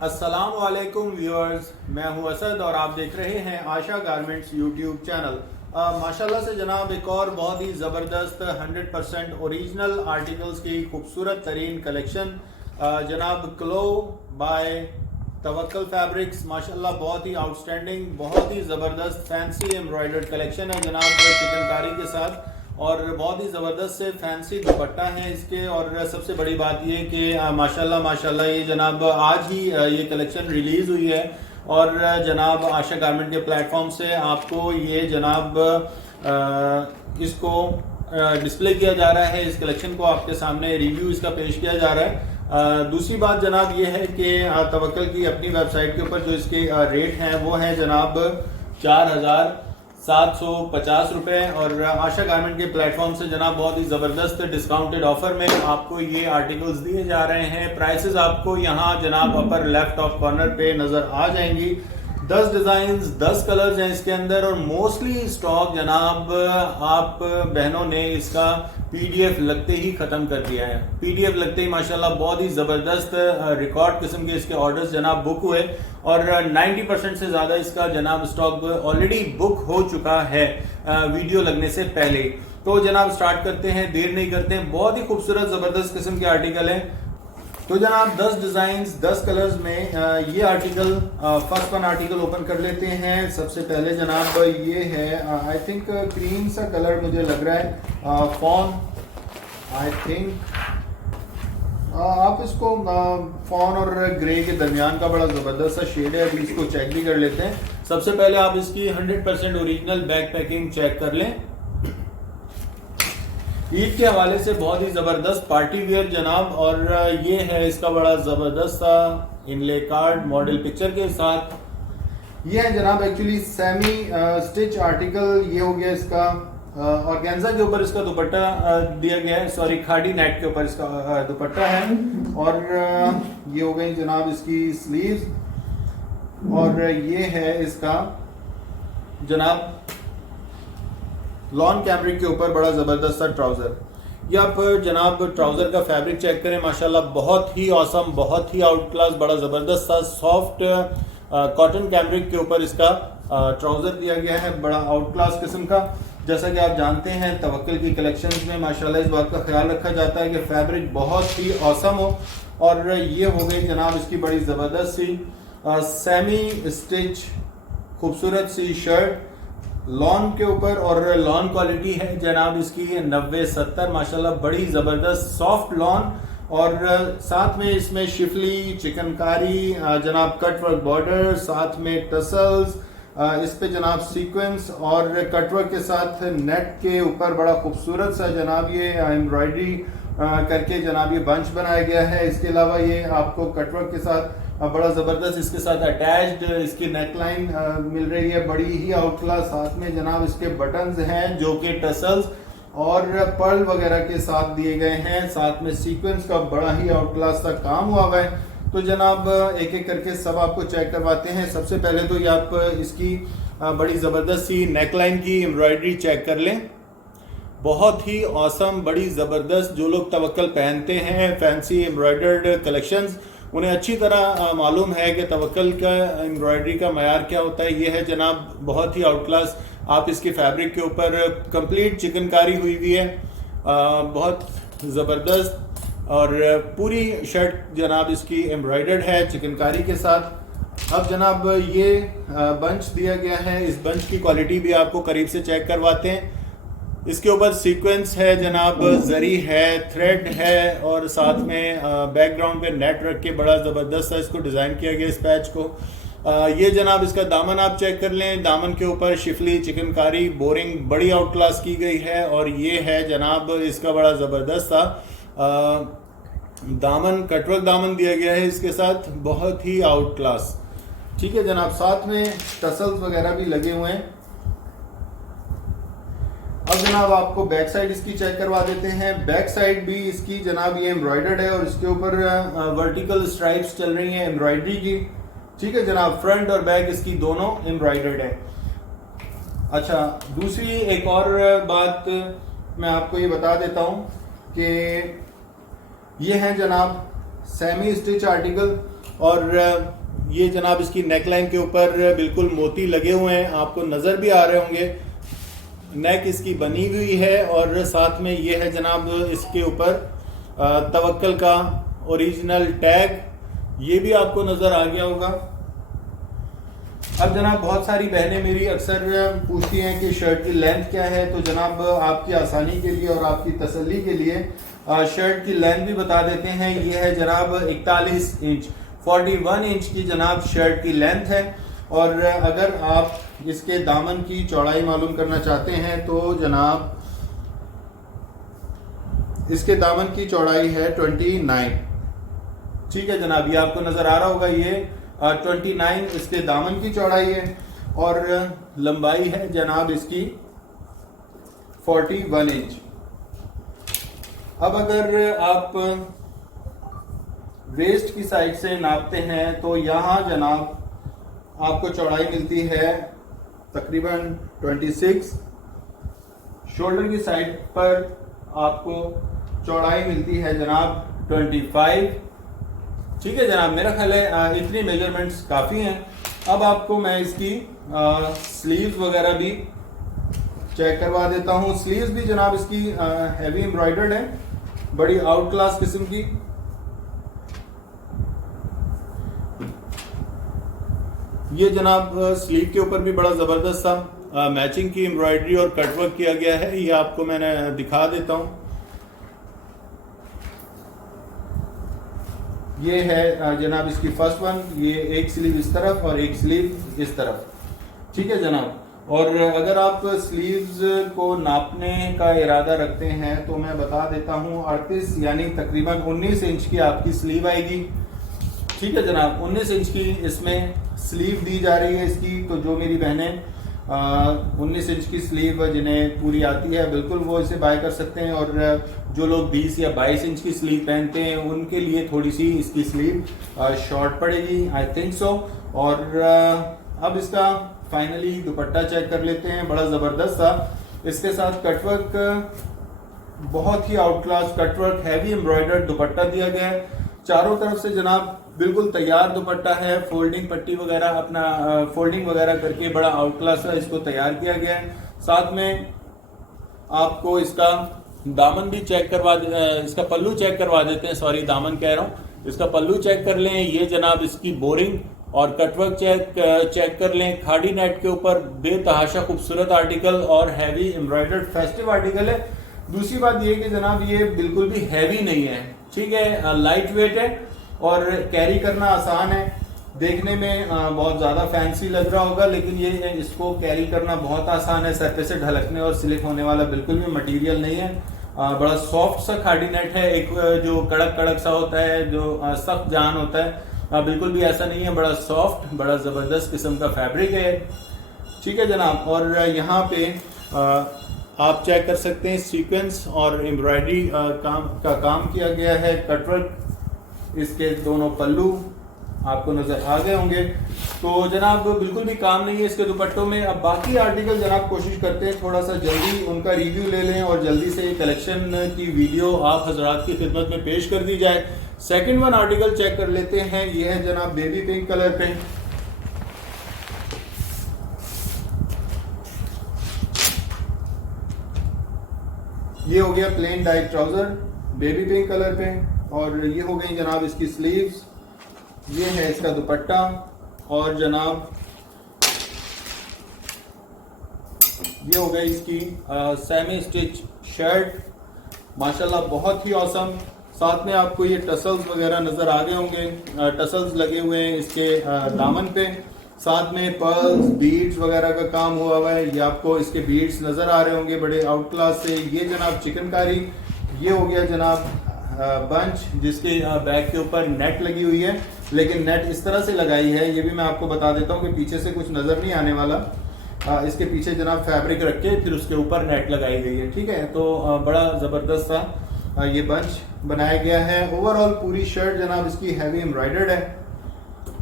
अस्सलाम वालेकुम व्यूअर्स, मैं हूं असद और आप देख रहे हैं आशा गारमेंट्स यूट्यूब चैनल। माशाल्लाह से जनाब एक और बहुत ही ज़बरदस्त 100% ओरिजिनल आर्टिकल्स की खूबसूरत तरीन कलेक्शन जनाब क्लो बाय तवक्कल फैब्रिक्स। माशाल्लाह बहुत ही आउटस्टैंडिंग, बहुत ही ज़बरदस्त फैंसी एम्ब्रॉयडर्ड कलेक्शन है जनाब चिकनकारी के साथ, और बहुत ही ज़बरदस्त से फैंसी दुपट्टा है इसके। और सबसे बड़ी बात ये कि माशाल्लाह ये जनाब आज ही ये कलेक्शन रिलीज़ हुई है और जनाब आशा गारमेंट के प्लेटफॉर्म से आपको ये जनाब इसको डिस्प्ले किया जा रहा है। इस कलेक्शन को आपके सामने रिव्यू इसका पेश किया जा रहा है। दूसरी बात जनाब ये है कि तवक्कल की अपनी वेबसाइट के ऊपर जो इसके रेट हैं वो है जनाब 4,750 रुपये, और आशा गारमेंट के प्लेटफॉर्म से जनाब बहुत ही ज़बरदस्त डिस्काउंटेड ऑफर में आपको ये आर्टिकल्स दिए जा रहे हैं। प्राइसेस आपको यहाँ जनाब अपर लेफ्ट टॉप कॉर्नर पे नज़र आ जाएंगी। 10 डिज़ाइंस 10 कलर्स हैं इसके अंदर, और मोस्टली स्टॉक जनाब आप बहनों ने इसका पीडीएफ लगते ही ख़त्म कर दिया है। पीडीएफ लगते ही माशाल्लाह बहुत ही ज़बरदस्त रिकॉर्ड किस्म के इसके ऑर्डर्स जनाब बुक हुए, और 90% से ज़्यादा इसका जनाब स्टॉक ऑलरेडी बुक हो चुका है वीडियो लगने से पहले। तो जनाब स्टार्ट करते हैं, देर नहीं करते हैं। बहुत ही खूबसूरत ज़बरदस्त किस्म के आर्टिकल हैं। तो जनाब 10 डिज़ाइंस 10 कलर्स में ये article first one article open कर लेते हैं। सबसे पहले जनाब ये है आई थिंक क्रीम सा कलर मुझे लग रहा है, फॉन आई थिंक। आप इसको फॉन और ग्रे के दरमियान का बड़ा ज़बरदस्त सा शेड है। अभी इसको चेक भी कर लेते हैं। सबसे पहले आप इसकी 100% ओरिजिनल बैक पैकिंग चेक कर लें। ईद के हवाले से बहुत ही ज़बरदस्त पार्टी वेयर जनाब, और ये है इसका बड़ा ज़बरदस्त सा इनले कार्ड मॉडल पिक्चर के साथ। ये है जनाब एक्चुअली सेमी स्टिच आर्टिकल। ये हो गया इसका ऑर्गेन्जा के ऊपर इसका दुपट्टा दिया गया है, सॉरी खादी नेट के ऊपर इसका दुपट्टा है, और ये हो गई जनाब इसकी स्लीव्स, और ये है इसका जनाब लॉन कैमरिक के ऊपर बड़ा ज़बरदस्त सा ट्राउज़र। ये आप जनाब ट्राउज़र का फैब्रिक चेक करें, माशाल्लाह बहुत ही ऑसम, बहुत ही आउट क्लास, बड़ा ज़बरदस्त सा सॉफ्ट कॉटन कैमरिक के ऊपर इसका ट्राउज़र दिया गया है, बड़ा आउट क्लास किस्म का। जैसा कि आप जानते हैं तवक्कल की कलेक्शंस में माशाल्लाह इस बात का ख्याल रखा जाता है कि फैब्रिक बहुत ही ऑसम हो। और ये हो गई जनाब इसकी बड़ी ज़बरदस्त सी सेमी स्टिच खूबसूरत सी शर्ट लॉन के ऊपर, और लॉन क्वालिटी है जनाब इसकी 90-70 माशाल्लाह, बड़ी ज़बरदस्त सॉफ्ट लॉन, और साथ में इसमें शिफली चिकनकारी जनाब कटवर्क बॉर्डर, साथ में टसल्स, इस पे जनाब सीक्वेंस और कटवर्क के साथ नेट के ऊपर बड़ा खूबसूरत सा जनाब ये एम्ब्रॉयडरी करके जनाब ये बंच बनाया गया है। इसके अलावा ये आपको कटवर्क के साथ बड़ा ज़बरदस्त इसके साथ अटैच्ड इसकी नेकलाइन मिल रही है, बड़ी ही आउट क्लास। साथ में जनाब इसके बटन्स हैं जो कि टसल्स और पर्ल वगैरह के साथ दिए गए हैं। साथ में सीक्वेंस का बड़ा ही आउट क्लास का काम हुआ है। तो जनाब एक एक करके सब आपको चेक करवाते हैं। सबसे पहले तो ये आप इसकी बड़ी ज़बरदस्त सी नेकलाइन की एम्ब्रॉयडरी चेक कर लें, बहुत ही औसम, बड़ी ज़बरदस्त। जो लोग तवक्कल पहनते हैं फैंसी एम्ब्रॉयडर्ड कलेक्शंस, उन्हें अच्छी तरह मालूम है कि तवक्कल का एम्ब्रॉयडरी का मयार क्या होता है। ये है जनाब बहुत ही आउट क्लास। आप इसके फैब्रिक के ऊपर कंप्लीट चिकनकारी हुई हुई है, बहुत ज़बरदस्त, और पूरी शर्ट जनाब इसकी एम्ब्रॉयडर्ड है चिकनकारी के साथ। अब जनाब ये बंच दिया गया है, इस बंच की क्वालिटी भी आपको करीब से चेक करवाते हैं। इसके ऊपर सीक्वेंस है जनाब, जरी है, थ्रेड है, और साथ में बैकग्राउंड पे नेट रख के बड़ा ज़बरदस्त सा इसको डिज़ाइन किया गया इस पैच को। ये जनाब इसका दामन आप चेक कर लें, दामन के ऊपर शिफली चिकनकारी बोरिंग बड़ी आउट क्लास की गई है, और ये है जनाब इसका बड़ा ज़बरदस्त सा दामन, कटवर्क दामन दिया गया है इसके साथ, बहुत ही आउट क्लास। ठीक है जनाब, साथ में टसल्स वगैरह भी लगे हुए हैं। अब जनाब आपको बैक साइड इसकी चेक करवा देते हैं। बैक साइड भी इसकी जनाब ये एम्ब्रॉयडर्ड है, और इसके ऊपर वर्टिकल स्ट्राइप्स चल रही हैं एम्ब्रॉयडरी की। ठीक है जनाब, फ्रंट और बैक इसकी दोनों एम्ब्रॉयडर्ड है। अच्छा, दूसरी एक और बात मैं आपको ये बता देता हूँ कि ये है जनाब सेमी स्टिच आर्टिकल, और ये जनाब इसकी नेक लाइन के ऊपर बिल्कुल मोती लगे हुए हैं, आपको नज़र भी आ रहे होंगे। नेक इसकी बनी हुई है और साथ में ये है जनाब इसके ऊपर तवक्कल का ओरिजिनल टैग, ये भी आपको नज़र आ गया होगा। अब जनाब बहुत सारी बहनें मेरी अक्सर पूछती हैं कि शर्ट की लेंथ क्या है, तो जनाब आपकी आसानी के लिए और आपकी तसल्ली के लिए शर्ट की लेंथ भी बता देते हैं। ये है जनाब 41 इंच, 41 इंच की जनाब शर्ट की लेंथ है। और अगर आप इसके दामन की चौड़ाई मालूम करना चाहते हैं तो जनाब इसके दामन की चौड़ाई है 29। ठीक है जनाब, ये आपको नजर आ रहा होगा, ये 29 इसके दामन की चौड़ाई है और लंबाई है जनाब इसकी 41 इंच। अब अगर आप वेस्ट की साइड से नापते हैं तो यहाँ जनाब आपको चौड़ाई मिलती है तकरीबन 26। शोल्डर की साइड पर आपको चौड़ाई मिलती है जनाब 25। ठीक है जनाब, मेरा ख्याल है इतनी मेजरमेंट्स काफ़ी हैं। अब आपको मैं इसकी स्लीव्स वगैरह भी चेक करवा देता हूँ। स्लीव्स भी जनाब इसकी हैवी एम्ब्रॉयडर्ड है, बड़ी आउट क्लास किस्म की। ये जनाब स्लीव के ऊपर भी बड़ा ज़बरदस्त सा मैचिंग की एम्ब्रॉयडरी और कटवर्क किया गया है, ये आपको मैंने दिखा देता हूँ। ये है जनाब इसकी फर्स्ट वन, ये एक स्लीव इस तरफ और एक स्लीव इस तरफ। ठीक है जनाब, और अगर आप स्लीव्स को नापने का इरादा रखते हैं तो मैं बता देता हूँ 38 यानी तकरीबन 19 इंच की आपकी स्लीव आएगी। ठीक है जनाब, 19 इंच की इसमें स्लीव दी जा रही है इसकी। तो जो मेरी बहनें 19 इंच की स्लीव जिन्हें पूरी आती है बिल्कुल वो इसे बाय कर सकते हैं, और जो लोग 20 या 22 इंच की स्लीव पहनते हैं उनके लिए थोड़ी सी इसकी स्लीव शॉर्ट पड़ेगी, आई थिंक सो। और अब इसका फाइनली दुपट्टा चेक कर लेते हैं, बड़ा ज़बरदस्त सा इसके साथ कटवर्क, बहुत ही outclass cutwork, heavy embroidered dupatta दिया गया है। चारों तरफ से जनाब बिल्कुल तैयार दुपट्टा है, फोल्डिंग पट्टी वगैरह अपना फोल्डिंग वगैरह करके बड़ा आउट क्लास है इसको तैयार किया गया है। साथ में आपको इसका दामन भी चेक करवा इसका पल्लू चेक करवा देते हैं, सॉरी दामन कह रहा हूँ, इसका पल्लू चेक कर लें। ये जनाब इसकी बोरिंग और कटवर्क चेक कर लें। खाड़ी नेट के ऊपर बेतहाशा खूबसूरत आर्टिकल और हैवी एम्ब्रॉयडर्ड फेस्टिव आर्टिकल है। दूसरी बात ये कि जनाब ये बिल्कुल भी हैवी नहीं है, ठीक है, लाइट वेट है और कैरी करना आसान है। देखने में बहुत ज़्यादा फैंसी लग रहा होगा, लेकिन ये इसको कैरी करना बहुत आसान है। सर पे से ढलकने और स्लिप होने वाला बिल्कुल भी मटेरियल नहीं है। बड़ा सॉफ्ट सा खाड़ी नेट है, एक जो कड़क कड़क सा होता है, जो सख्त जान होता है, बिल्कुल भी ऐसा नहीं है। बड़ा सॉफ्ट, बड़ा ज़बरदस्त किस्म का फैब्रिक है। ठीक है जनाब, और यहाँ पे आप चेक कर सकते हैं सीक्वेंस और एम्ब्रॉयडरी काम किया गया है। कटवर्क इसके दोनों पल्लू आपको नजर आ गए होंगे। तो जनाब बिल्कुल भी काम नहीं है इसके दुपट्टों में। अब बाकी आर्टिकल जनाब कोशिश करते हैं थोड़ा सा जल्दी उनका रिव्यू ले लें और जल्दी से कलेक्शन की वीडियो आप हजरात की खिदमत में पेश कर दी जाए। सेकंड वन आर्टिकल चेक कर लेते हैं, ये है जनाब बेबी पिंक कलर पे। ये हो गया plane diet trouser baby pink colour पे, और ये हो गई जनाब इसकी स्लीव्स। ये है इसका दुपट्टा, और जनाब ये हो गई इसकी सेमी स्टिच शर्ट, माशाल्लाह बहुत ही औसम। साथ में आपको ये टसल्स वगैरह नजर आ गए होंगे, टसल्स लगे हुए हैं इसके दामन पे। साथ में पर्ल्स बीड्स वगैरह का काम हुआ हुआ है, ये आपको इसके बीड्स नजर आ रहे होंगे बड़े आउट क्लास से। ये जनाब चिकनकारी, ये हो गया जनाब बंच जिसके बैक के ऊपर नेट लगी हुई है, लेकिन नेट इस तरह से लगाई है, ये भी मैं आपको बता देता हूँ कि पीछे से कुछ नजर नहीं आने वाला। इसके पीछे जनाब फैब्रिक रख के फिर उसके ऊपर नेट लगाई गई है। ठीक है, तो बड़ा जबरदस्त सा ये बंच बनाया गया है। ओवरऑल पूरी शर्ट जनाब इसकी हैवी एम्ब्रॉयडर्ड है।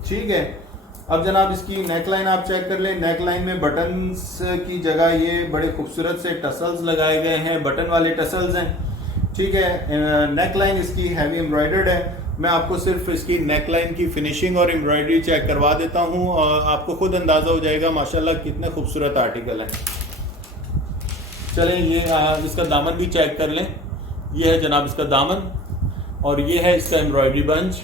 ठीक है, अब जनाब इसकी नेकलाइन आप चेक कर लें। नेकलाइन में बटन्स की जगह ये बड़े खूबसूरत से टसल्स लगाए गए हैं, बटन वाले टसल्स हैं। ठीक है, नेकलाइन इसकी हैवी एम्ब्रॉयडर्ड है। मैं आपको सिर्फ इसकी नेक लाइन की फिनिशिंग और एम्ब्रॉयडरी चेक करवा देता हूँ और आपको खुद अंदाज़ा हो जाएगा माशाल्लाह कितने खूबसूरत आर्टिकल हैं। चलें ये इसका दामन भी चेक कर लें। ये है जनाब इसका दामन और ये है इसका एम्ब्रॉयडरी बंच।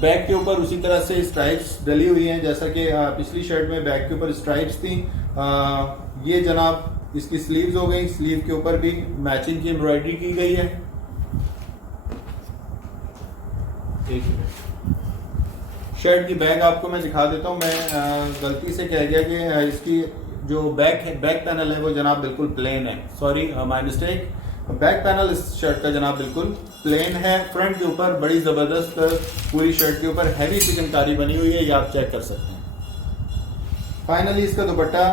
बैक के ऊपर उसी तरह से स्ट्राइप्स डली हुई हैं जैसा कि पिछली शर्ट में बैक के ऊपर स्ट्राइप्स थी। ये जनाब इसकी स्लीव्स हो गई, स्लीव के ऊपर भी मैचिंग की एम्ब्रॉयडरी की गई है। शर्ट की बैक आपको मैं दिखा देता हूँ। मैं गलती से कह गया कि इसकी जो बैक पैनल है वो जनाब बिल्कुल प्लेन है, sorry my mistake. Back panel इस शर्ट का जनाब बिल्कुल प्लेन है। फ्रंट के ऊपर बड़ी ज़बरदस्त पूरी शर्ट के ऊपर हैवी चिकनकारी बनी हुई है, ये आप चेक कर सकते हैं। फाइनली इसका दुपट्टा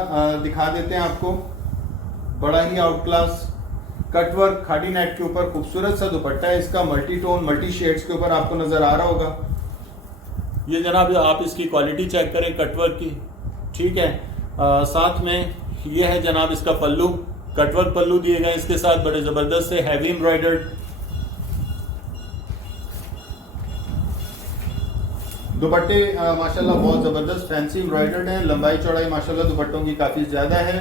दिखा देते हैं आपको। बड़ा ही outclass cutwork khadi net के ऊपर खूबसूरत सा दुपट्टा है इसका, मल्टी टोन मल्टी शेड्स के ऊपर आपको नज़र आ रहा होगा। ये जनाब आप इसकी क्वालिटी चेक करें कटवर्क की, ठीक है। साथ में ये है जनाब इसका पल्लू, कटवर्क पल्लू दिए गए इसके साथ, बड़े जबरदस्त से हैवी एम्ब्रॉयडर्ड। दुपट्टे माशाल्लाह बहुत जबरदस्त फैंसी एम्ब्रॉयडर्ड हैं। लंबाई चौड़ाई माशाल्लाह दुपट्टों की काफी ज्यादा है।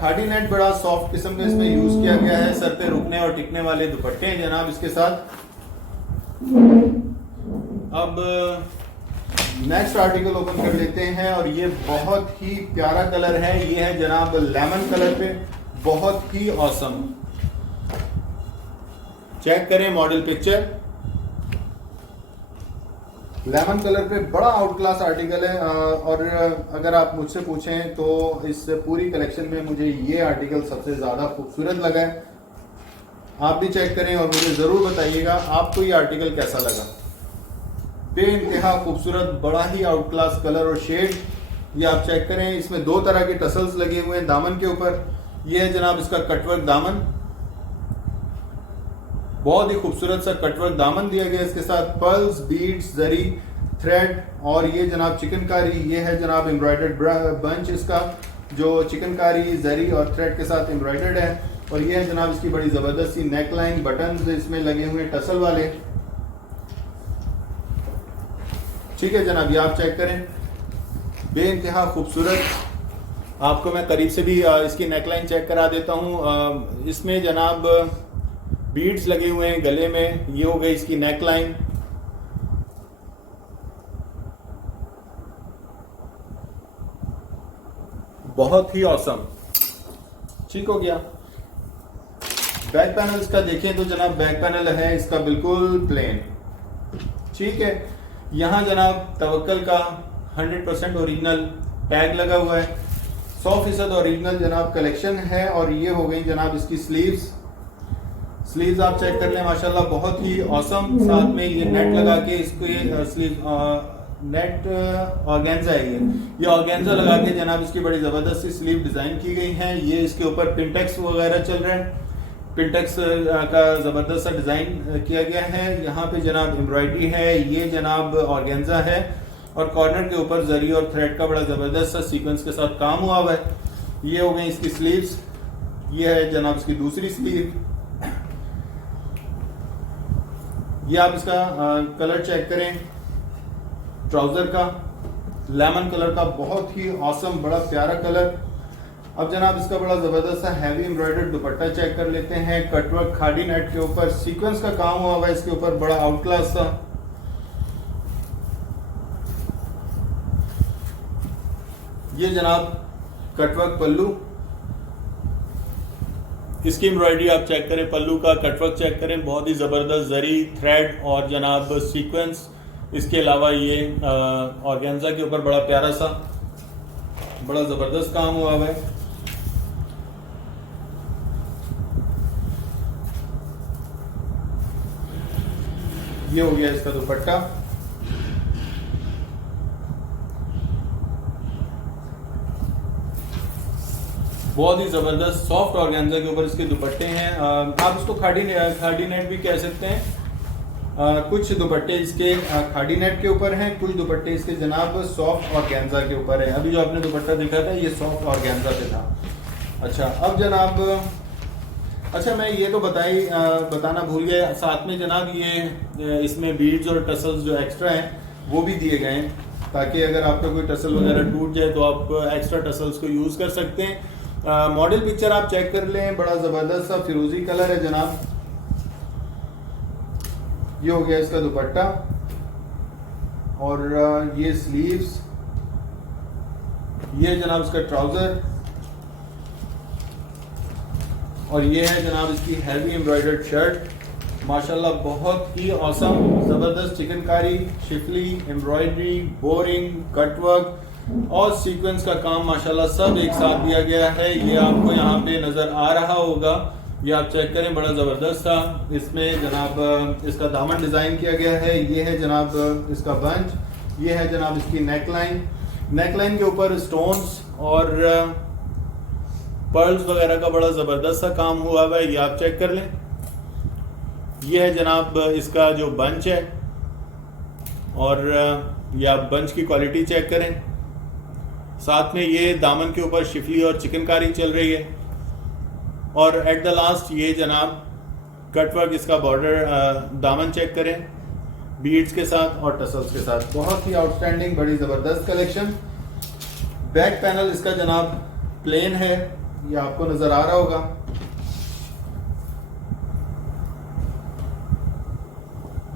खादी नेट बड़ा सॉफ्ट किस्म का इसमें यूज किया गया है। सर पे रुकने और टिकने वाले दुपट्टे हैं जनाब इसके साथ। अब नेक्स्ट आर्टिकल ओपन कर लेते हैं और ये बहुत ही प्यारा कलर है। ये है जनाब लेमन कलर पे, बहुत ही ऑसम। चेक करें मॉडल पिक्चर, लेमन कलर पे बड़ा आउट क्लास आर्टिकल है। और अगर आप मुझसे पूछें तो इस पूरी कलेक्शन में मुझे ये आर्टिकल सबसे ज्यादा खूबसूरत लगा है। आप भी चेक करें और मुझे जरूर बताइएगा आपको ये आर्टिकल कैसा लगा। बेइंतहा खूबसूरत, बड़ा ही आउट क्लास कलर और शेड। ये आप चेक करें, इसमें दो तरह के टसल्स लगे हुए हैं दामन के ऊपर। ये है जनाब इसका कटवर्क दामन, बहुत ही खूबसूरत सा कटवर्क दामन दिया गया इसके साथ। पर्ल्स, बीड्स, जरी, थ्रेड और ये जनाब चिकनकारी। ये है जनाब एम्ब्रॉयडर्ड बंच इसका, जो चिकनकारी, जरी और थ्रेड के साथ एम्ब्रॉयडर्ड है। और ये है जनाब इसकी बड़ी जबरदस्त सी नेक लाइन, बटन इसमें लगे हुए टसल वाले, ठीक है जनाब। ये आप चेक करें, बेइंतहा खूबसूरत। आपको मैं करीब से भी इसकी नेकलाइन चेक करा देता हूँ। इसमें जनाब बीड्स लगे हुए हैं गले में। ये हो गई इसकी नेकलाइन। बहुत ही ऑसम, ठीक हो गया। बैक पैनल इसका देखें तो जनाब बैक पैनल है इसका बिल्कुल प्लेन, ठीक है। यहाँ जनाब तवक्कल का 100% ओरिजिनल टैग लगा हुआ है, 100% ओरिजिनल जनाब कलेक्शन है। और ये हो गई जनाब इसकी स्लीव्स आप चेक कर लें, माशाल्लाह बहुत ही ऑसम। साथ में ये नेट लगा के इसको ये स्लीव नेट ऑर्गेन्जा है, ये ऑर्गेन्जा लगा के जनाब इसकी बड़ी जबरदस्त सी स्लीव डिजाइन की गई है। ये इसके ऊपर पिंटेक्स वगैरह चल रहा है, पिंटेक्स का जबरदस्त सा डिजाइन किया गया है। यहाँ पे जनाब एम्ब्रॉयडरी है, ये जनाब ऑर्गेन्जा है और कॉर्नर के ऊपर जरी और थ्रेड का बड़ा जबरदस्त सा सीक्वेंस के साथ काम हुआ हुआ है। ये हो गई इसकी स्लीव्स। ये है जनाब इसकी दूसरी स्लीव। ये आप इसका कलर चेक करें, ट्राउजर का लेमन कलर का, बहुत ही ऑसम, बड़ा प्यारा कलर। अब जनाब इसका बड़ा जबरदस्त सा हैवी एम्ब्रॉयडर्ड दुपट्टा चेक कर लेते हैं। कटवर्क खादी नेट के ऊपर सीक्वेंस का काम हुआ हुआ है इसके ऊपर, बड़ा आउट क्लास सा। ये जनाब कटवर्क पल्लू, इसकी एम्ब्रॉयडरी आप चेक करें, पल्लू का कटवर्क चेक करें, बहुत ही जबरदस्त जरी, थ्रेड और जनाब सीक्वेंस। इसके अलावा ये ऑर्गेन्जा के ऊपर बड़ा प्यारा सा, बड़ा जबरदस्त काम हुआ है। ये हो गया इसका दुपट्टा। बहुत ही जबरदस्त सॉफ्ट ऑर्गेन्जा के ऊपर इसके दुपट्टे हैं। आप इसको खादी नेट भी कह सकते हैं। कुछ दुपट्टे इसके खादी नेट के ऊपर हैं, कुछ दुपट्टे इसके जनाब सॉफ्ट ऑर्गेन्जा के ऊपर है। अभी जो आपने दुपट्टा देखा था ये सॉफ्ट ऑर्गेन्जा पे था। अच्छा अब जनाब, अच्छा मैं ये तो बताना भूल गया, साथ में जनाब ये इसमें बीड्स और टसल्स जो एक्स्ट्रा हैं वो भी दिए गए हैं, ताकि अगर आपका कोई टसल वगैरह टूट जाए तो आप एक्स्ट्रा टसल्स को यूज़ कर सकते हैं। मॉडल पिक्चर आप चेक कर लें, बड़ा ज़बरदस्त सा फिरोजी कलर है जनाब। ये हो गया इसका दुपट्टा और ये स्लीव्स, ये जनाब इसका ट्राउज़र और ये है जनाब इसकी हैवी एम्ब्रॉयडर्ड शर्ट। माशाल्लाह बहुत ही औसम, ज़बरदस्त chikankari, Schiffli, embroidery, boring, cutwork और सीक्वेंस का काम माशाल्लाह सब एक साथ दिया गया है। ये आपको यहाँ पे नज़र आ रहा होगा, ये आप चेक करें, बड़ा ज़बरदस्त था। इसमें जनाब इसका दामन डिज़ाइन किया गया है। ये है जनाब इसका बंच, ये है जनाब इसकी नेकलाइन के ऊपर स्टोन्स और पर्ल्स वगैरह का बड़ा ज़बरदस्त सा काम हुआ हुआ है, ये आप चेक कर लें। ये है जनाब इसका जो बंच है और ये आप बंच की क्वालिटी चेक करें। साथ में ये दामन के ऊपर शिफली और चिकनकारी चल रही है और एट द लास्ट ये जनाब कटवर्क इसका बॉर्डर, दामन चेक करें बीड्स के साथ और टसल्स के साथ। बहुत ही आउटस्टैंडिंग, बड़ी ज़बरदस्त कलेक्शन। बैक पैनल इसका जनाब प्लेन है, ये आपको नजर आ रहा होगा।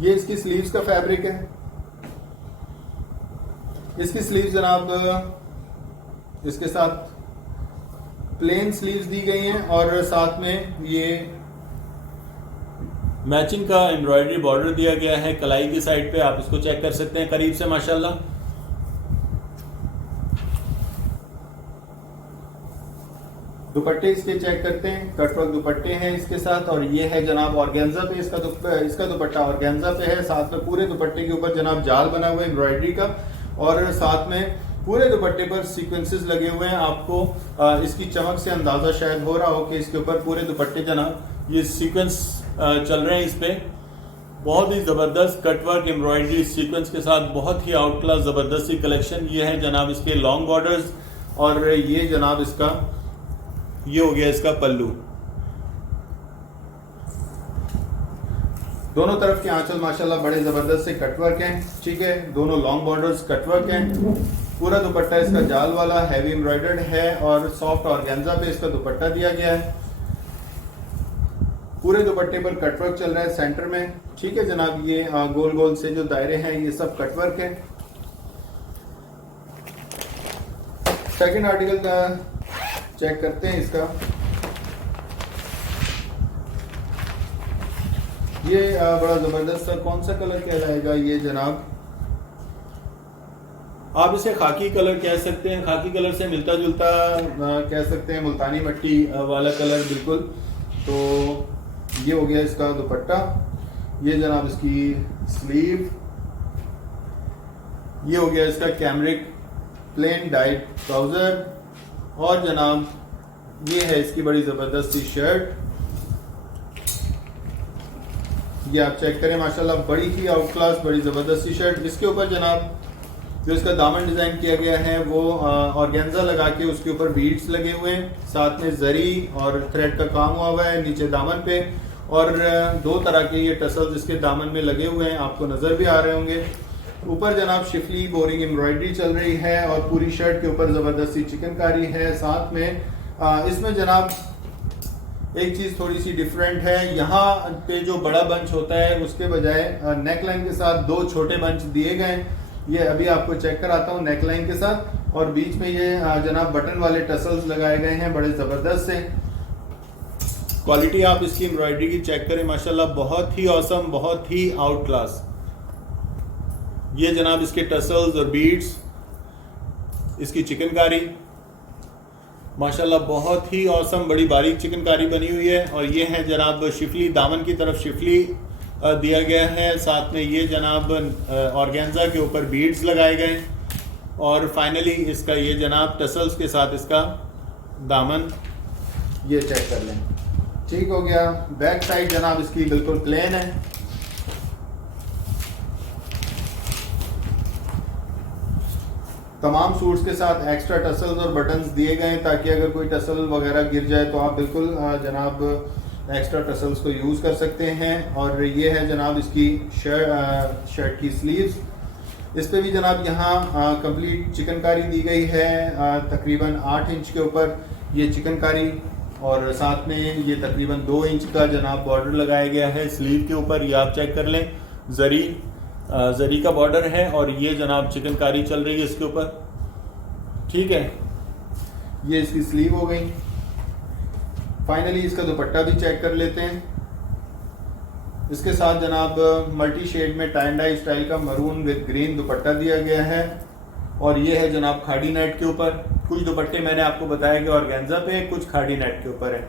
ये इसकी स्लीव्स का फैब्रिक है। इसकी स्लीव्स जनाब इसके साथ प्लेन स्लीव्स दी गई हैं और साथ में ये मैचिंग का एम्ब्रॉयडरी बॉर्डर दिया गया है कलाई की साइड पे, आप इसको चेक कर सकते हैं करीब से माशाल्लाह। दुपट्टे इसके चेक करते हैं, कटवर्क दुपट्टे हैं इसके साथ और ये है जनाब ऑर्गेन्जा पे इसका दुपट्टा ऑर्गेन्जा पे है। साथ में पूरे दुपट्टे के ऊपर जनाब जाल बना हुआ है एम्ब्रॉयडरी का और साथ में पूरे दुपट्टे पर सीक्वेंसेस लगे हुए हैं। आपको इसकी चमक से अंदाजा शायद हो रहा हो कि इसके ऊपर पूरे दुपट्टे जनाब ये सीक्वेंस चल रहे हैं। इस पे बहुत ही ज़बरदस्त कटवर्क एम्ब्रॉयडरी सीक्वेंस के साथ बहुत ही आउट क्लास ज़बरदस्त सी कलेक्शन। ये है जनाब इसके लॉन्ग बॉर्डर्स और ये जनाब इसका ये हो गया इसका पल्लू। दोनों तरफ के आंचल माशाल्लाह बड़े जबरदस्त से कटवर्क हैं, ठीक है। दोनों लॉन्ग बॉर्डर्स कटवर्क हैं। पूरा दुपट्टा इसका जाल वाला हैवी एम्ब्रॉयडर्ड है और सॉफ्ट ऑर्गेन्जा पे इसका दुपट्टा दिया गया है। पूरे दुपट्टे पर कटवर्क चल रहा है सेंटर में, ठीक है जनाब। ये गोल गोल से जो दायरे हैं ये सब कटवर्क है। सेकंड आर्टिकल का चेक करते हैं इसका। ये बड़ा जबरदस्त सा कौन सा कलर कहलाएगा ये जनाब, आप इसे खाकी कलर कह सकते हैं, खाकी कलर से मिलता जुलता कह सकते हैं, मुल्तानी मट्टी वाला कलर बिल्कुल। तो ये हो गया इसका दुपट्टा, ये जनाब इसकी स्लीव, ये हो गया इसका कैमरिक प्लेन डाइट ट्राउजर और जनाब ये है इसकी बड़ी जबरदस्त सी शर्ट। ये आप चेक करें माशाल्लाह बड़ी ही आउट क्लास बड़ी जबरदस्त सी शर्ट। इसके ऊपर जनाब जो इसका दामन डिजाइन किया गया है वो ऑर्गेन्जा लगा के उसके ऊपर बीड्स लगे हुए हैं, साथ में जरी और थ्रेड का काम हुआ है नीचे दामन पे और दो तरह के ये टसल्स इसके दामन में लगे हुए हैं, आपको नजर भी आ रहे होंगे। ऊपर जनाब शिफली बोरिंग एम्ब्रॉयडरी चल रही है और पूरी शर्ट के ऊपर जबरदस्ती चिकनकारी है। साथ में इसमें जनाब एक चीज थोड़ी सी डिफरेंट है, यहाँ पे जो बड़ा बंच होता है उसके बजाय नेकलाइन के साथ दो छोटे बंच दिए गए। ये अभी आपको चेक कराता हूँ नेकलाइन के साथ, और बीच में ये जनाब बटन वाले टसल्स लगाए गए हैं बड़े जबरदस्त से। क्वालिटी आप इसकी एम्ब्रॉयडरी की चेक करें माशाल्लाह बहुत ही औसम, बहुत ही आउट क्लास। ये जनाब इसके टसल्स और बीड्स, इसकी चिकनकारी माशाल्लाह बहुत ही औसम, बड़ी बारीक चिकनकारी बनी हुई है। और ये है जनाब शिफली, दामन की तरफ शिफली दिया गया है, साथ में ये जनाब ऑर्गेन्जा के ऊपर बीड्स लगाए गए और फाइनली इसका ये जनाब टसल्स के साथ इसका दामन, ये चेक कर लें, ठीक हो गया। बैक साइड जनाब इसकी बिल्कुल प्लेन है। तमाम सूट्स के साथ एक्स्ट्रा टसल्स और बटन्स दिए गए हैं ताकि अगर कोई टसल वगैरह गिर जाए तो आप बिल्कुल जनाब एक्स्ट्रा टसल्स को यूज़ कर सकते हैं। और ये है जनाब इसकी शर्ट की स्लीव्स। इस पे भी जनाब यहाँ कंप्लीट चिकनकारी दी गई है, तकरीबन 8 इंच के ऊपर ये चिकनकारी, और साथ में ये तकरीबन 2 इंच का जनाब बॉर्डर लगाया गया है स्लीव के ऊपर। ये आप चेक कर लें, जरी का बॉर्डर है और ये जनाब चिकनकारी चल रही है इसके ऊपर। ठीक है, ये इसकी स्लीव हो गई। फाइनली इसका दुपट्टा भी चेक कर लेते हैं। इसके साथ जनाब मल्टी शेड में टाई एंड डाई स्टाइल का मरून विद ग्रीन दुपट्टा दिया गया है, और ये है जनाब खाड़ी नेट के ऊपर। कुछ दुपट्टे मैंने आपको बताया कि ऑर्गेन्जा पे, कुछ खाड़ी नेट के ऊपर है।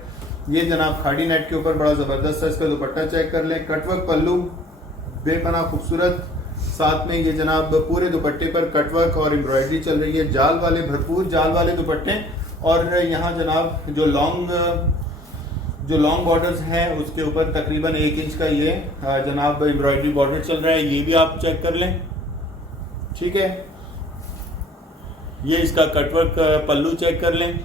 ये जनाब खाड़ी नेट के ऊपर बड़ा ज़बरदस्त है इसका दुपट्टा चेक कर लें। कटवर्क पल्लू बेपना खूबसूरत, साथ में ये जनाब पूरे दुपट्टे पर कटवर्क और एम्ब्रॉयडरी चल रही है। जाल वाले, भरपूर जाल वाले दुपट्टे, और यहाँ जनाब जो लॉन्ग बॉर्डर्स हैं उसके ऊपर तकरीबन 1 इंच का ये जनाब एम्ब्रॉयडरी बॉर्डर चल रहा है। ये भी आप चेक कर लें। ठीक है, ये इसका कटवर्क पल्लू चेक कर लें।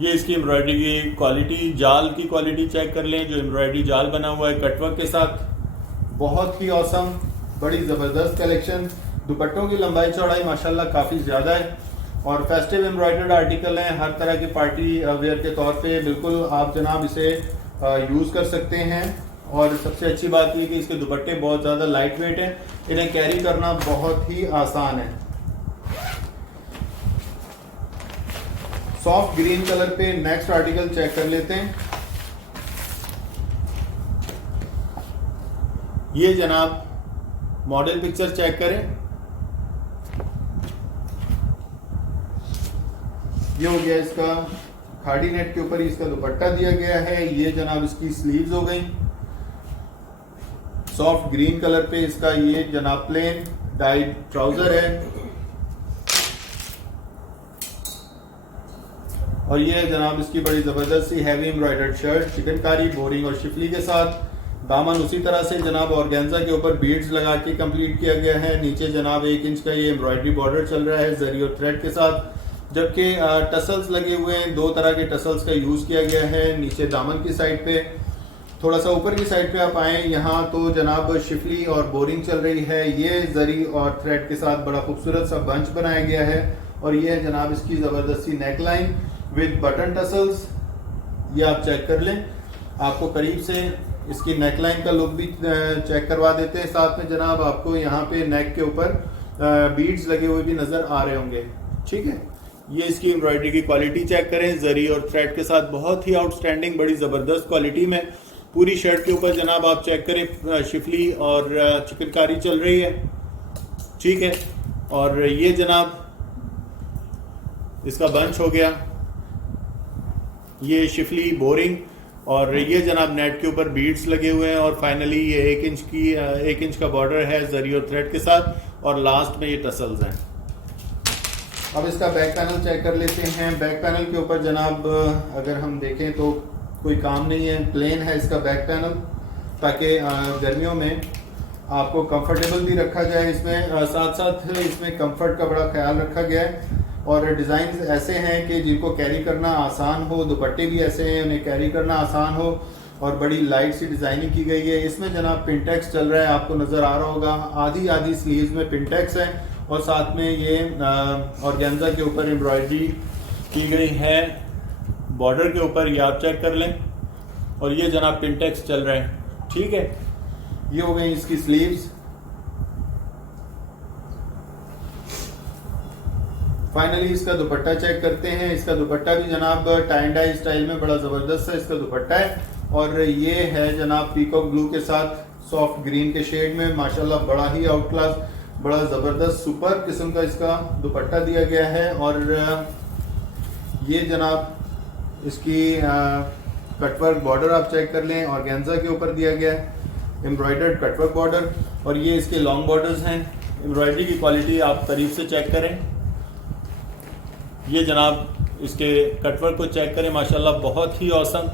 ये इसकी एम्ब्रॉयडरी की क्वालिटी, जाल की क्वालिटी चेक कर लें। जो एम्ब्रॉयडरी जाल बना हुआ है कटवर्क के साथ, बहुत ही औसम, बड़ी ज़बरदस्त कलेक्शन। दुपट्टों की लंबाई चौड़ाई माशाल्लाह काफ़ी ज़्यादा है, और फेस्टिव एम्ब्रॉयडर्ड आर्टिकल हैं। हर तरह की पार्टी वेयर के तौर पे बिल्कुल आप जनाब इसे यूज़ कर सकते हैं। और सबसे अच्छी बात ये कि इसके दुपट्टे बहुत ज़्यादा लाइट वेट हैं, इन्हें कैरी करना बहुत ही आसान है। सॉफ्ट ग्रीन कलर पे नेक्स्ट आर्टिकल चेक कर लेते हैं। ये जनाब मॉडल पिक्चर चेक करें। ये हो गया इसका खाड़ी नेट के ऊपर ही इसका दुपट्टा दिया गया है। ये जनाब इसकी स्लीव्स हो गई। सॉफ्ट ग्रीन कलर पे इसका ये जनाब प्लेन डाइड ट्राउजर है, और ये जनाब इसकी बड़ी जबरदस्त सी heavy embroidered shirt, chikankari, boring और शिफली के साथ। दामन उसी तरह से जनाब ऑर्गेन्जा के ऊपर बीड्स लगा के कंप्लीट किया गया है। नीचे जनाब 1 इंच का ये एम्ब्रॉयडरी बॉर्डर चल रहा है जरी और थ्रेड के साथ, जबकि टसल्स लगे हुए हैं। 2 तरह के टसल्स का यूज़ किया गया है। नीचे दामन की साइड पे, थोड़ा सा ऊपर की साइड पे आप आए यहाँ तो जनाब शिफली और बोरिंग चल रही है। ये जरी और थ्रेड के साथ बड़ा खूबसूरत सा बंच बनाया गया है, और ये है जनाब इसकी ज़बरदस्ती neck line with button tassels. ये आप चेक कर लें, आपको करीब से इसकी नेक लाइन का लुक भी चेक करवा देते हैं। साथ में जनाब आपको यहाँ पे नेक के ऊपर बीड्स लगे हुए भी नज़र आ रहे होंगे। ठीक है, ये इसकी एम्ब्रॉयडरी की क्वालिटी चेक करें, जरी और थ्रेड के साथ बहुत ही आउटस्टैंडिंग, बड़ी ज़बरदस्त क्वालिटी में। पूरी शर्ट के ऊपर जनाब आप चेक करें शिफली और चिकनकारी चल रही है। ठीक है, और ये जनाब इसका बंच हो गया, ये शिफली बोरिंग, और ये जनाब नेट के ऊपर बीड्स लगे हुए हैं। और फाइनली ये 1 इंच का बॉर्डर है जरी और थ्रेड के साथ, और लास्ट में ये टसल्स हैं। अब इसका बैक पैनल चेक कर लेते हैं। बैक पैनल के ऊपर जनाब अगर हम देखें तो कोई काम नहीं है, प्लेन है इसका बैक पैनल, ताकि गर्मियों में आपको कंफर्टेबल भी रखा जाए। इसमें साथ साथ इसमें कंफर्ट का बड़ा ख्याल रखा गया है, और डिज़ाइन ऐसे हैं कि जिनको कैरी करना आसान हो। दुपट्टे भी ऐसे हैं, उन्हें कैरी करना आसान हो, और बड़ी लाइट सी डिज़ाइनिंग की गई है। इसमें जनाब पिंटेक्स चल रहा है, आपको नज़र आ रहा होगा। आधी स्लीव्स में पिंटेक्स है, और साथ में ये ऑर्गेन्जा के ऊपर एम्ब्रॉयडरी की गई है बॉर्डर के ऊपर। ये आप चेक कर लें, और ये जनाब पिंटेक्स चल रहे हैं। ठीक है, ये हो गई इसकी स्लीव्स। फाइनली इसका दुपट्टा चेक करते हैं। इसका दुपट्टा भी जनाब टाई एंड डाई स्टाइल में बड़ा ज़बरदस्त है इसका दुपट्टा है, और ये है जनाब पीकॉक ब्लू के साथ सॉफ्ट ग्रीन के शेड में। माशाल्लाह बड़ा ही आउट क्लास, बड़ा ज़बरदस्त सुपर किस्म का इसका दुपट्टा दिया गया है। और ये जनाब इसकी कटवर्क बॉर्डर आप चेक कर लें, ऑर्गेन्जा के ऊपर दिया गया है एम्ब्रॉयडर्ड कटवर्क बॉर्डर, और ये इसके लॉन्ग बॉर्डर्स हैं। एम्ब्रॉयडरी की क्वालिटी आप करीब से चेक करें। ये जनाब इसके कटवर्क को चेक करें, माशाल्लाह बहुत ही औसम,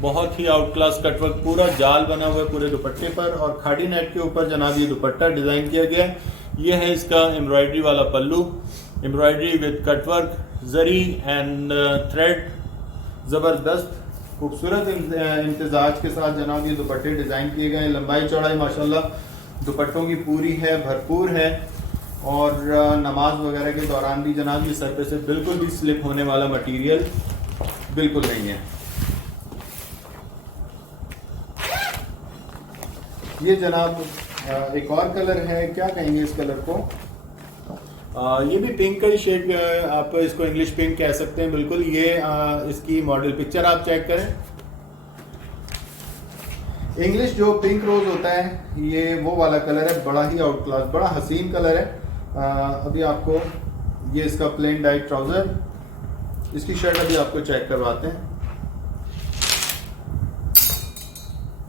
बहुत ही आउट क्लास कटवर्क, पूरा जाल बना हुआ है पूरे दुपट्टे पर, और खाड़ी नेट के ऊपर जनाब ये दुपट्टा डिज़ाइन किया गया है। ये है इसका एम्ब्रॉयडरी वाला pallu, embroidery with cutwork, zari and thread, ज़बरदस्त खूबसूरत इम्तिजाज के साथ जनाब ये दुपट्टे डिज़ाइन किए गए हैं। लंबाई चौड़ाई माशाल्लाह दुपट्टों की पूरी है, भरपूर है, और नमाज वगैरह के दौरान भी जनाब ये सर पे से बिल्कुल भी स्लिप होने वाला मटेरियल बिल्कुल नहीं है। ये जनाब एक और कलर है, क्या कहेंगे इस कलर को, ये भी पिंक का ही शेड, आप इसको इंग्लिश पिंक कह सकते हैं बिल्कुल। ये इसकी मॉडल पिक्चर आप चेक करें। इंग्लिश जो पिंक रोज होता है ये वो वाला कलर है, बड़ा ही आउट क्लास, बड़ा हसीन कलर है। अभी आपको ये इसका प्लेन डाइट ट्राउजर, इसकी शर्ट अभी आपको चेक करवाते हैं।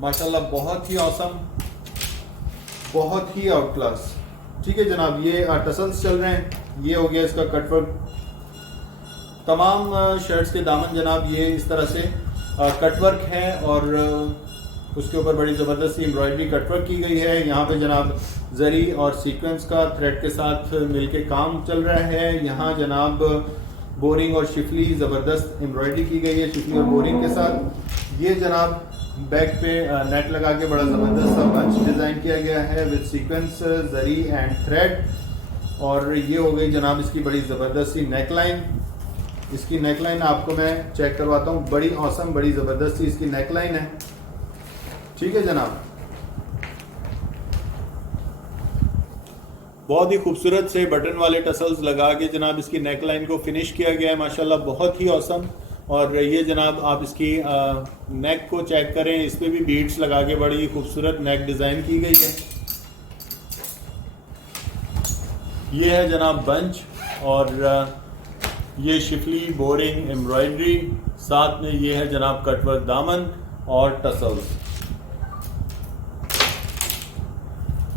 माशाल्लाह बहुत ही औसम, बहुत ही आउट क्लास। ठीक है जनाब, ये टसल्स चल रहे हैं। ये हो गया इसका कटवर्क। तमाम शर्ट्स के दामन जनाब ये इस तरह से कटवर्क है, और उसके ऊपर बड़ी ज़बरदस्त एम्ब्रॉयडरी कटवर्क की गई है। यहाँ पे जनाब जरी और सीक्वेंस का थ्रेड के साथ मिलके काम चल रहा है। यहाँ जनाब बोरिंग और शिफली ज़बरदस्त एम्ब्रॉयडरी की गई है, शिफली और बोरिंग के साथ। ये जनाब बैक पे नेट लगा के बड़ा ज़बरदस्त सा बंच डिज़ाइन किया गया है with sequence, zari and thread. और ये हो गई जनाब इसकी बड़ी ज़बरदस्त सी नेक लाइन। इसकी नेक लाइन आपको मैं चेक करवाता हूँ, बड़ी औसम, बड़ी ज़बरदस्त सी इसकी नेक लाइन है। ठीक है जनाब, बहुत ही खूबसूरत से बटन वाले टसल्स लगा के जनाब इसकी नेक लाइन को फिनिश किया गया है, माशाल्लाह बहुत ही औसम। और ये जनाब आप इसकी नेक को चेक करें, इस पर भी बीड्स लगा के बड़ी खूबसूरत नेक डिज़ाइन की गई है। ये है जनाब बंच, और ये शिफली बोरिंग एम्ब्रॉयडरी, साथ में ये है जनाब कटवर्क दामन और टसल्स।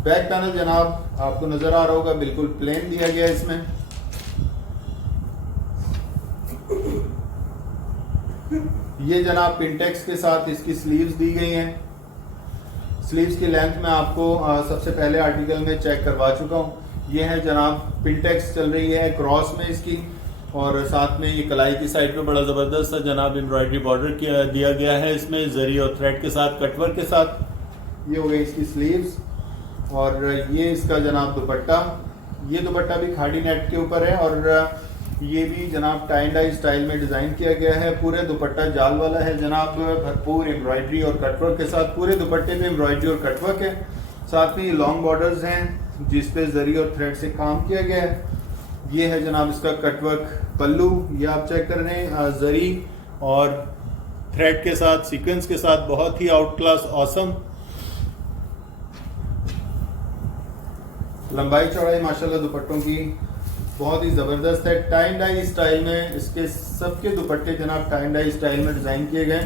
बैक पैनल जनाब आपको नजर आ रहा होगा, बिल्कुल प्लेन दिया गया है इसमें। ये जनाब पिंटेक्स के साथ इसकी स्लीव्स दी गई हैं। स्लीव्स की लेंथ में आपको सबसे पहले आर्टिकल में चेक करवा चुका हूँ। ये है जनाब पिंटेक्स चल रही है क्रॉस में इसकी, और साथ में ये कलाई की साइड पे बड़ा ज़बरदस्त सा जनाब एम्ब्रॉयडरी बॉर्डर दिया गया है इसमें, जरी और थ्रेड के साथ, कटवर्क के साथ। ये हो गई इसकी स्लीव्स, और ये इसका जनाब दुपट्टा। ये दुपट्टा भी खाड़ी नेट के ऊपर है, और ये भी जनाब टाई एंड डाई स्टाइल में डिज़ाइन किया गया है। पूरे दुपट्टा जाल वाला है जनाब, भरपूर एम्ब्रॉयडरी और कटवर्क के साथ। पूरे दुपट्टे में एम्ब्रॉयडरी और कटवर्क है, साथ में ये लॉन्ग बॉर्डर्स हैं जिस पे जरी और थ्रेड से काम किया गया है। ये है जनाब इसका कटवर्क पल्लू, ये आप चेक कर रहे हैं, जरी और थ्रेड के साथ, सीक्वेंस के साथ, बहुत ही आउट क्लास ऑसम। लंबाई चौड़ाई माशाल्लाह दुपट्टों की बहुत ही ज़बरदस्त है। टाई एंड डाई स्टाइल में इसके सबके दुपट्टे जनाब टाई एंड डाई स्टाइल में डिज़ाइन किए गए,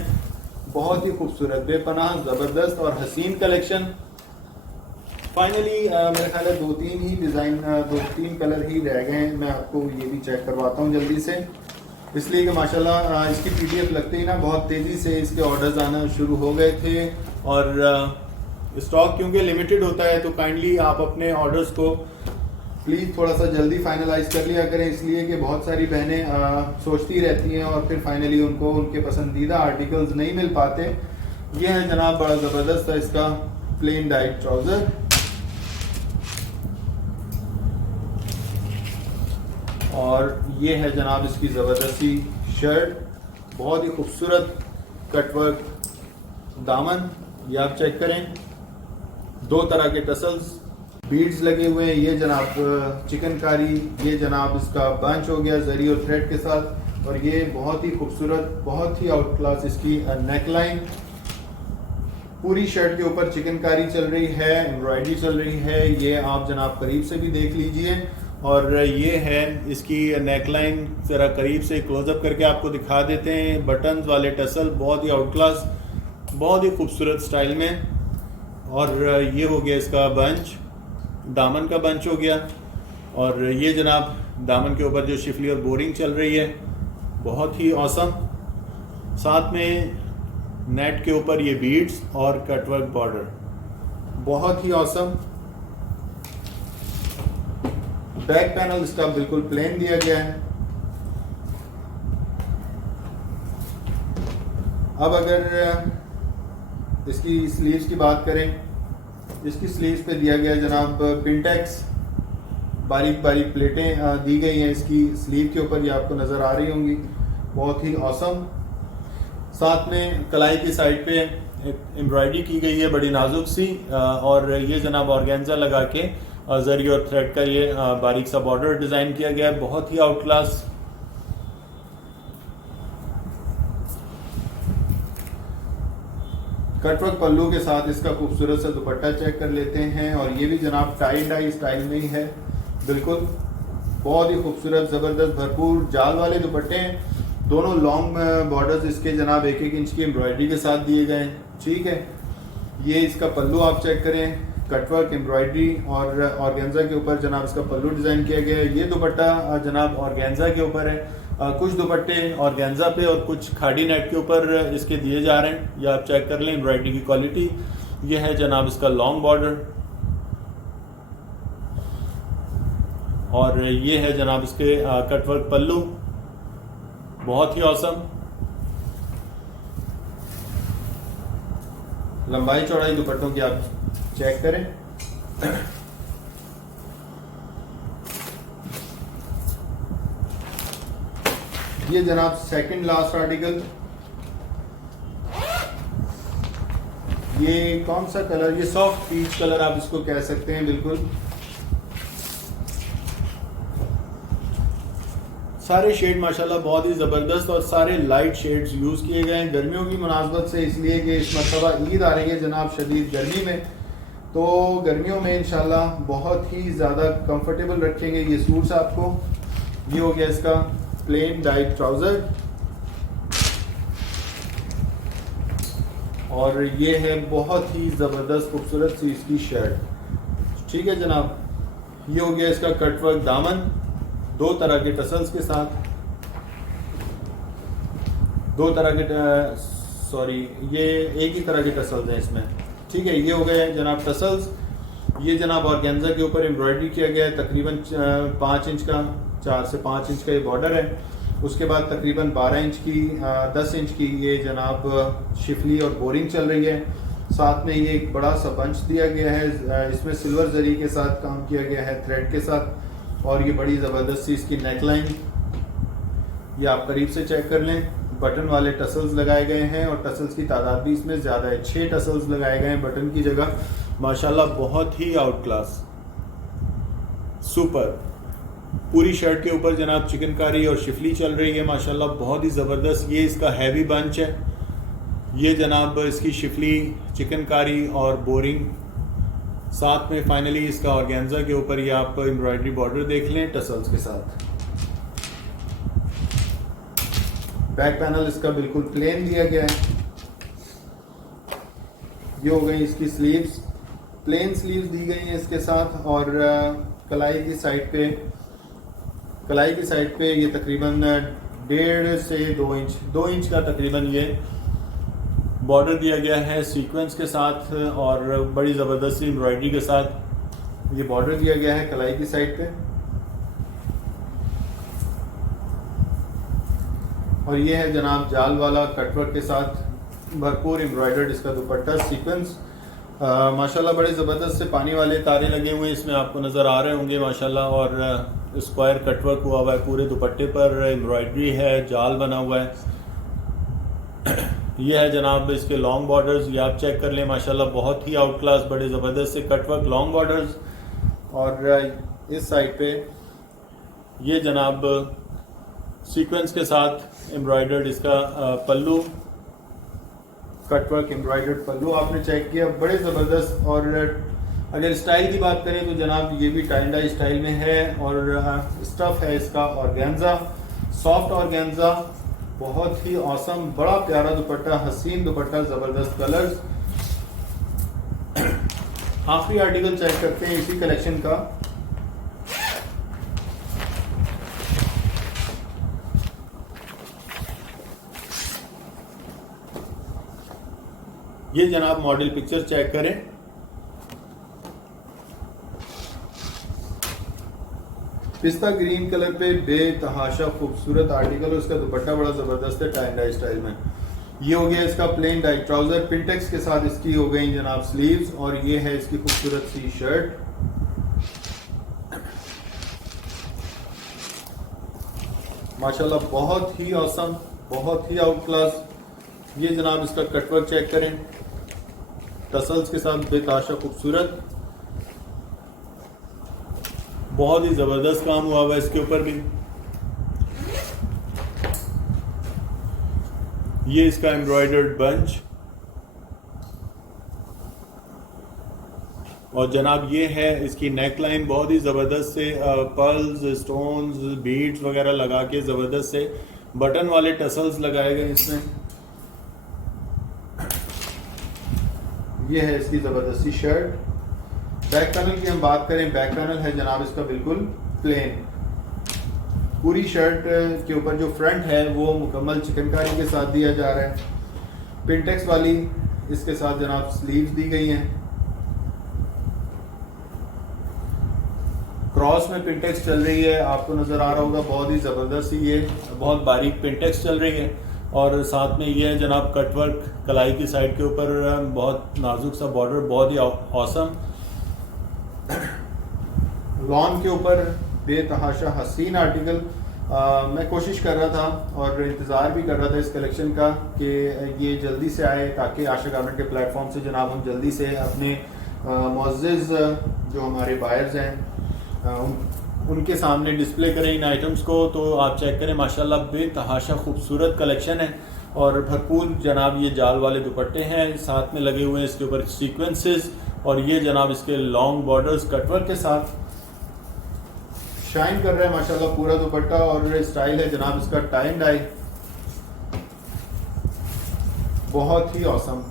बहुत ही खूबसूरत, बेपनाह ज़बरदस्त और हसीन कलेक्शन। फाइनली मेरे ख्याल है दो तीन कलर ही रह गए हैं। मैं आपको ये भी चेक करवाता हूँ जल्दी से, इसलिए कि माशाल्लाह इसकी PDF लगते ही ना बहुत तेज़ी से इसके ऑर्डर्स आना शुरू हो गए थे, और स्टॉक क्योंकि लिमिटेड होता है तो काइंडली आप अपने ऑर्डर्स को प्लीज़ थोड़ा सा जल्दी फाइनलाइज कर लिया करें, इसलिए कि बहुत सारी बहनें सोचती रहती हैं और फिर फाइनली उनको उनके पसंदीदा आर्टिकल्स नहीं मिल पाते। ये है जनाब बड़ा ज़बरदस्त है इसका प्लेन डाइट ट्राउज़र, और ये है जनाब इसकी ज़बरदस्ती शर्ट, बहुत ही खूबसूरत कटवर्क दामन, ये आप चेक करें। दो तरह के टसल्स, बीड्स लगे हुए हैं। ये जनाब चिकनकारी, ये जनाब इसका बंच हो गया जरी और थ्रेड के साथ, और ये बहुत ही खूबसूरत, बहुत ही आउट क्लास इसकी नेक लाइन। पूरी शर्ट के ऊपर चिकनकारी चल रही है, एम्ब्रॉयडरी चल रही है, ये आप जनाब करीब से भी देख लीजिए। और ये है इसकी नेक लाइन, ज़रा करीब से क्लोजअप करके आपको दिखा देते हैं। बटन्स वाले टसल, बहुत ही आउट क्लास, बहुत ही खूबसूरत स्टाइल में। और ये हो गया इसका बंच, दामन का बंच हो गया, और ये जनाब दामन के ऊपर जो शिफली और बोरिंग चल रही है, बहुत ही औसम। साथ में नेट के ऊपर ये बीड्स और कटवर्क बॉर्डर, बहुत ही औसम। बैक पैनल इसका बिल्कुल प्लेन दिया गया है। अब अगर इसकी स्लीव्स की बात करें, इसकी स्लीव्स पे दिया गया जनाब पिंटेक्स, बारीक बारीक प्लेटें दी गई हैं इसकी स्लीव के ऊपर, ये आपको नज़र आ रही होंगी, बहुत ही औसम। साथ में कलाई की साइड पे एम्ब्रॉयडरी की गई है बड़ी नाजुक सी, और ये जनाब ऑर्गेन्जा लगा के जरी और थ्रेड का ये बारीक सा बॉर्डर डिज़ाइन किया गया है, बहुत ही आउट क्लास। कटवर्क पल्लू के साथ इसका खूबसूरत सा दुपट्टा चेक कर लेते हैं, और ये भी जनाब टाई डाई स्टाइल में ही है, बिल्कुल बहुत ही खूबसूरत ज़बरदस्त भरपूर जाल वाले दुपट्टे हैं। दोनों लॉन्ग बॉर्डर्स इसके जनाब 1-1 इंच की एम्ब्रॉयडरी के साथ दिए गए हैं, ठीक है। ये इसका पल्लू आप चेक करें, कटवर्क एम्ब्रॉयडरी और ऑर्गेन्जा के ऊपर जनाब इसका पल्लू डिज़ाइन किया गया है। ये दुपट्टा जनाब ऑर्गेन्जा के ऊपर है, कुछ दुपट्टे ऑर्गेन्जा पे और कुछ खाड़ी नेट के ऊपर इसके दिए जा रहे हैं, ये आप चेक कर लें एम्ब्रॉयडरी की क्वालिटी। ये है जनाब इसका लॉन्ग बॉर्डर, और ये है जनाब इसके कटवर्क पल्लू, बहुत ही औसम। लंबाई चौड़ाई दुपट्टों की आप चेक करें। ये जनाब सेकंड लास्ट आर्टिकल, ये कौन सा कलर, ये सॉफ्ट पीच कलर आप इसको कह सकते हैं, बिल्कुल सारे शेड माशाल्लाह बहुत ही ज़बरदस्त और सारे लाइट शेड्स यूज़ किए गए हैं गर्मियों की मुनासबत से, इसलिए कि इस मरतबा ईद आ रही है जनाब शदीद गर्मी में, तो गर्मियों में इंशाल्लाह बहुत ही ज़्यादा कंफर्टेबल रखेंगे ये सूट्स आपको। ये हो गया इसका प्लेन डाइट ट्राउज़र, और ये है बहुत ही ज़बरदस्त खूबसूरत सी इसकी शर्ट, ठीक है जनाब। ये हो गया इसका कटवर्क दामन, 2 तरह के टसल्स के साथ, 2 तरह के ये एक ही तरह के टसल्स हैं इसमें, ठीक है। ये हो गए जनाब टसल्स। ये जनाब ऑर्गेन्जा के ऊपर एम्ब्रॉयडरी किया गया है, तकरीबन 5 इंच का, 4 से 5 इंच का ये बॉर्डर है। उसके बाद तकरीबन 12 इंच की 10 इंच की ये जनाब शिफली और बोरिंग चल रही है। साथ में ये एक बड़ा सा बंच दिया गया है, इसमें सिल्वर जरी के साथ काम किया गया है थ्रेड के साथ, और ये बड़ी ज़बरदस्त सी इसकी नेकलाइन, ये आप करीब से चेक कर लें। बटन वाले टसल्स लगाए गए हैं, और टसल्स की तादाद भी इसमें ज़्यादा है, 6 टसल्स लगाए गए हैं बटन की जगह, माशाल्लाह बहुत ही आउट क्लास, सुपर। पूरी शर्ट के ऊपर जनाब चिकनकारी और शिफली चल रही है, माशाल्लाह बहुत ही ज़बरदस्त। ये इसका हैवी बंच है, ये जनाब इसकी शिफली, चिकनकारी और बोरिंग, साथ में फाइनली इसका ऑर्गेन्जा के ऊपर ये आप एम्ब्रॉयडरी बॉर्डर देख लें टसल्स के साथ। बैक पैनल इसका बिल्कुल प्लेन दिया गया है। ये हो गई इसकी स्लीव्स, प्लेन स्लीव्स दी गई हैं इसके साथ, और कलाई की साइड पे ये तकरीबन 1.5 से 2 इंच का तकरीबन ये बॉर्डर दिया गया है सीक्वेंस के साथ, और बड़ी ज़बरदस्त सी एम्ब्रॉयडरी के साथ ये बॉर्डर दिया गया है कलाई की साइड पे। और ये है जनाब जाल वाला कटवर्क के साथ भरपूर एम्ब्रॉयडर्ड इसका दुपट्टा सीक्वेंस, माशाल्लाह बड़े ज़बरदस्त से पानी वाले तारे लगे हुए हैं इसमें, आपको नज़र आ रहे होंगे माशाल्लाह। और स्क्वायर कटवर्क हुआ हुआ है पूरे दुपट्टे पर, एम्ब्रॉयडरी है, जाल बना हुआ है। ये है जनाब इसके लॉन्ग बॉर्डर्स, ये आप चेक कर लें, माशाल्लाह बहुत ही आउट क्लास बड़े ज़बरदस्त से कटवर्क लॉन्ग बॉर्डर्स। और इस साइड पे ये जनाब सीक्वेंस के साथ एम्ब्रॉयडर्ड इसका पल्लू, कटवर्क एम्ब्रॉयडर्ड पल्लू आपने चेक किया, बड़े ज़बरदस्त। और अगर स्टाइल की बात करें तो जनाब ये भी टाई डाई स्टाइल में है, और स्टफ़ है इसका ऑर्गेन्जा, सॉफ्ट ऑर्गेन्जा, बहुत ही औसम, बड़ा प्यारा दुपट्टा, हसीन दुपट्टा, ज़बरदस्त कलर्स। आखिरी आर्टिकल चेक करते हैं इसी कलेक्शन का। ये जनाब मॉडल पिक्चर चेक करें, पिस्ता ग्रीन कलर पे बेतहाशा खूबसूरत आर्टिकल, उसका दुपट्टा बड़ा ज़बरदस्त है टाई डाई स्टाइल में। ये हो गया इसका प्लेन डाई ट्राउज़र, पिंटेक्स के साथ इसकी हो गई जनाब स्लीव्स, और ये है इसकी खूबसूरत सी शर्ट। माशाल्लाह बहुत ही औसम, बहुत ही आउट क्लास। ये जनाब इसका कटवर्क चेक करें, टसल्स के साथ बेतहाशा खूबसूरत, बहुत ही ज़बरदस्त काम हुआ हुआ है इसके ऊपर भी। ये इसका एम्ब्रॉयडर्ड बंच, और जनाब ये है इसकी नेक लाइन, बहुत ही ज़बरदस्त से पर्ल्स, स्टोन्स, बीड्स वगैरह लगा के ज़बरदस्त से बटन वाले टसल्स लगाए गए इसमें। ये है इसकी ज़बरदस्ती शर्ट। बैक पैनल की हम बात करें, बैक पैनल है जनाब इसका बिल्कुल प्लेन। पूरी शर्ट के ऊपर जो फ्रंट है वो मुकम्मल चिकनकारी के साथ दिया जा रहा है। पिंटेक्स वाली इसके साथ जनाब स्लीव्स दी गई हैं। क्रॉस में पिंटेक्स चल रही है, आपको नज़र आ रहा होगा, बहुत ही ज़बरदस्त, ये बहुत बारीक पिंटेक्स चल रही है। और साथ में ये है जनाब कटवर्क कलाई की साइड के ऊपर, बहुत नाजुक सा बॉर्डर, बहुत ही औसम। लॉन के ऊपर बेतहाशा हसीन आर्टिकल। मैं कोशिश कर रहा था और इंतज़ार भी कर रहा था इस कलेक्शन का कि ये जल्दी से आए, ताकि आशा गारमेंट के प्लेटफॉर्म से जनाब हम जल्दी से अपने मुअज़्ज़िज़ जो हमारे बायर्स हैं उनके सामने डिस्प्ले करें इन आइटम्स को। तो आप चेक करें, माशाल्लाह बेतहाशा खूबसूरत कलेक्शन है, और भरपूर जनाब ये जाल वाले दुपट्टे हैं, साथ में लगे हुए हैं इसके ऊपर सीक्वेंसेस, और ये जनाब इसके लॉन्ग बॉर्डर्स कटवर्क के साथ शाइन कर रहा है माशाल्लाह पूरा दुपट्टा। और स्टाइल है जनाब इसका टाई डाई, बहुत ही औसम।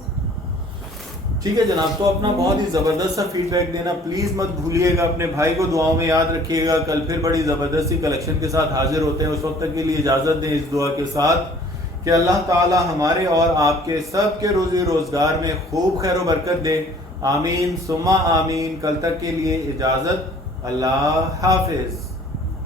ठीक है जनाब, तो अपना बहुत ही ज़बरदस्त सा फीडबैक देना प्लीज़ मत भूलिएगा, अपने भाई को दुआओं में याद रखिएगा। कल फिर बड़ी ज़बरदस्ती कलेक्शन के साथ हाजिर होते हैं, उस वक्त तक के लिए इजाज़त दें इस दुआ के साथ कि अल्लाह ताला हमारे और आपके सब के रोज़ी रोज़गार में खूब खैर बरकत दे। आमीन सुम्मा आमीन। कल तक के लिए इजाज़त, अल्लाह हाफिज़।